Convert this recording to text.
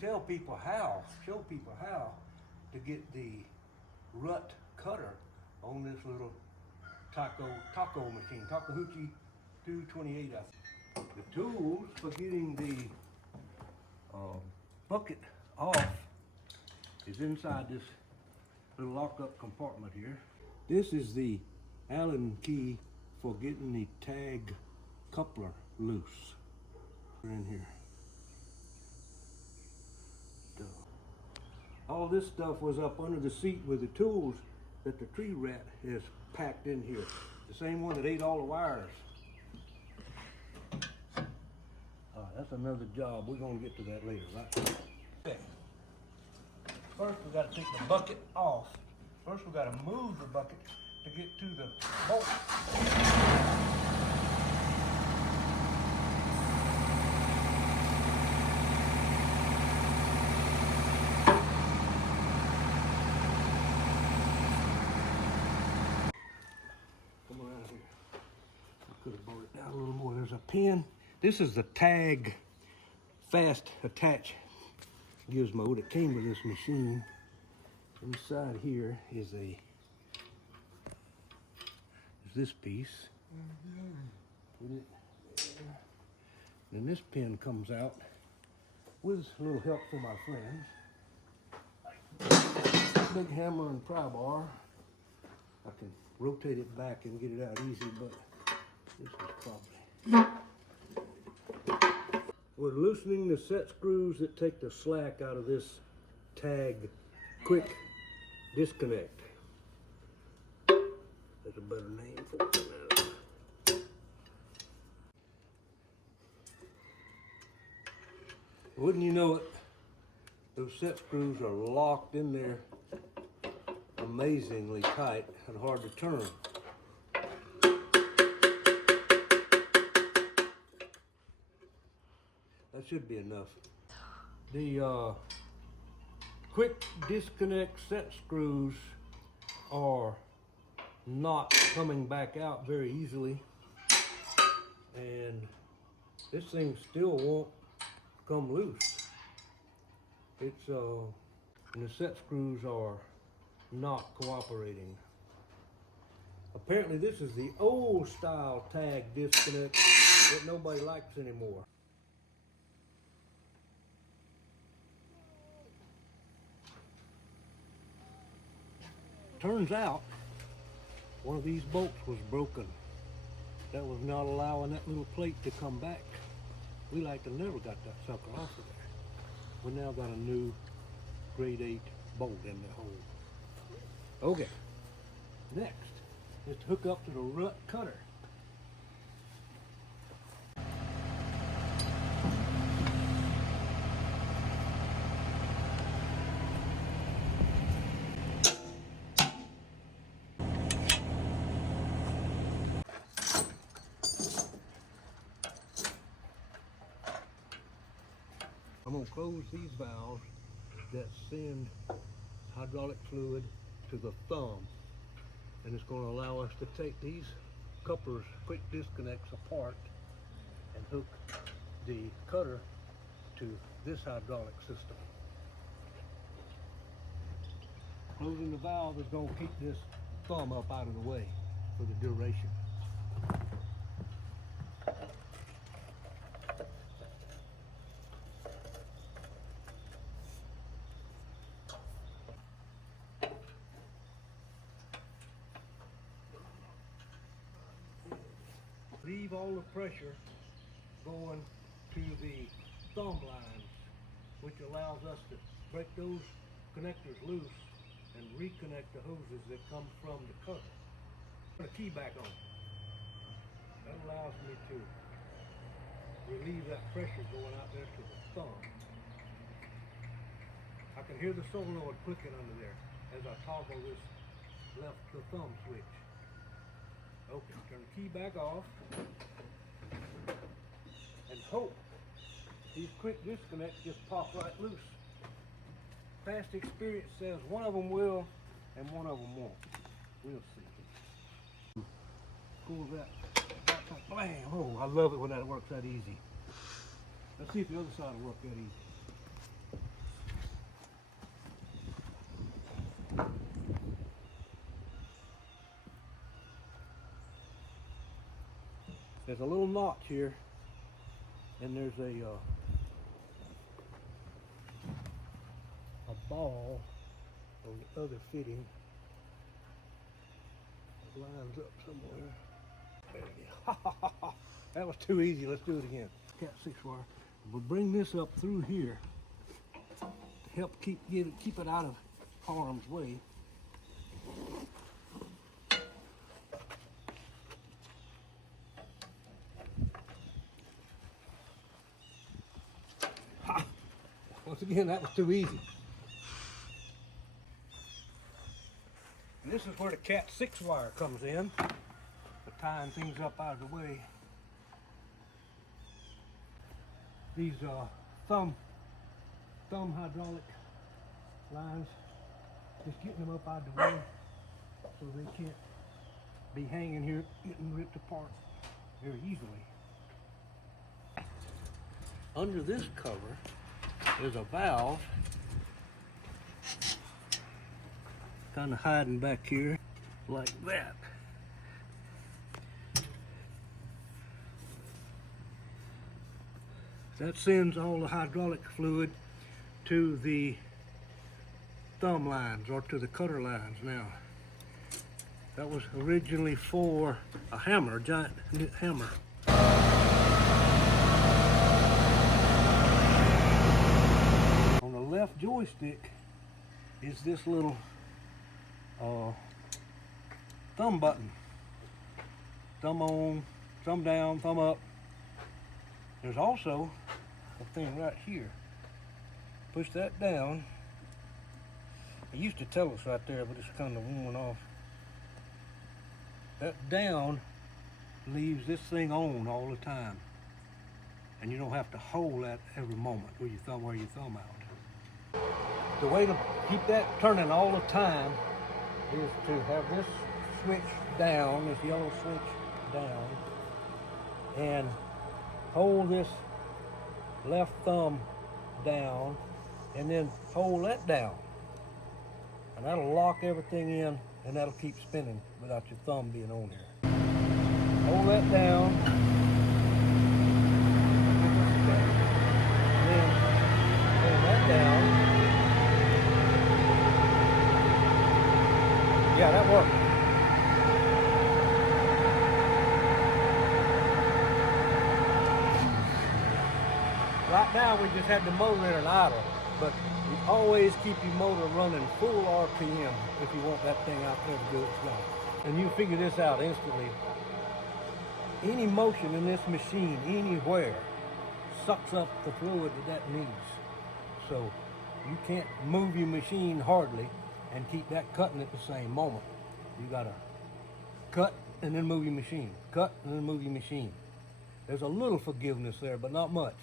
tell people show people how to get the RUT cutter on this little taco machine, Takeuchi TB228. The tools for getting the bucket off is inside this little lock-up compartment here. This is the Allen key for getting the tag coupler loose. In here. All this stuff was up under the seat with the tools that the tree rat has packed in here. The same one that ate all the wires. That's another job. We're going to get to that later, right? Okay. First, we got to take the bucket off. First, we got to move the bucket to get to the bolt. Come around here. I could have brought it down a little more. There's a pin. This is the tag fast attach gizmo that came with this machine. Inside here is this piece. Put it there. Then this pin comes out with a little help from my friends. Big hammer and pry bar. I can rotate it back and get it out easy, but this is probably... We're loosening the set screws that take the slack out of this tag quick disconnect. There's a better name for it. Wouldn't you know it, those set screws are locked in there amazingly tight and hard to turn. That should be enough. The quick disconnect set screws are not coming back out very easily, and this thing still won't come loose. It's and the set screws are not cooperating. Apparently this is the old style tag disconnect that nobody likes anymore. Turns out one of these bolts was broken. That was not allowing that little plate to come back. We like to never got that sucker off of there. We now got a new grade 8 bolt in the hole. Okay, next is to hook up to the RUT cutter. I'm going to close these valves that send hydraulic fluid to the thumb, and it's going to allow us to take these couplers, quick disconnects apart and hook the cutter to this hydraulic system. Closing the valve is going to keep this thumb up out of the way for the duration. Leave all the pressure going to the thumb lines, which allows us to break those connectors loose and reconnect the hoses that come from the cutter. Put a key back on. That allows me to relieve that pressure going out there to the thumb. I can hear the solenoid clicking under there as I toggle this the thumb switch. Okay, turn the key back off and hope these quick disconnects just pop right loose. Past experience says one of them will and one of them won't. We'll see. Pull that back, blam! Oh, I love it when that works that easy. Let's see if the other side will work that easy. there's a little notch here, and there's a ball on the other fitting. It lines up somewhere. There it is. That was too easy. Let's do it again. Cat 6 wire. We'll bring this up through here to help keep it out of harm's way. Ha! Once again, that was too easy. And this is where the Cat 6 wire comes in, for tying things up out of the way. These thumb hydraulic lines, just getting them up out of the way so they can't be hanging here getting ripped apart very easily. Under this cover is a valve kind of hiding back here like that. That sends all the hydraulic fluid to the thumb lines or to the cutter lines. Now, that was originally for a hammer, a giant hammer. On the left joystick is this little thumb button. Thumb on, thumb down, thumb up. There's also a thing right here. Push that down. It used to tell us right there, but it's kind of worn off. That down leaves this thing on all the time. And you don't have to hold that every moment where wear your thumb out. The way to keep that turning all the time is to have this switch down, this yellow switch down, and hold this left thumb down, and then hold that down. And that'll lock everything in, and that'll keep spinning without your thumb being on here. Hold that down. And then hold that down. Yeah, that worked. Right now we just had the motor in an idle, but you always keep your motor running full RPM if you want that thing out there to do its job. And you figure this out instantly. Any motion in this machine anywhere sucks up the fluid that needs. So you can't move your machine hardly and keep that cutting at the same moment. You gotta cut and then move your machine. Cut and then move your machine. There's a little forgiveness there, but not much.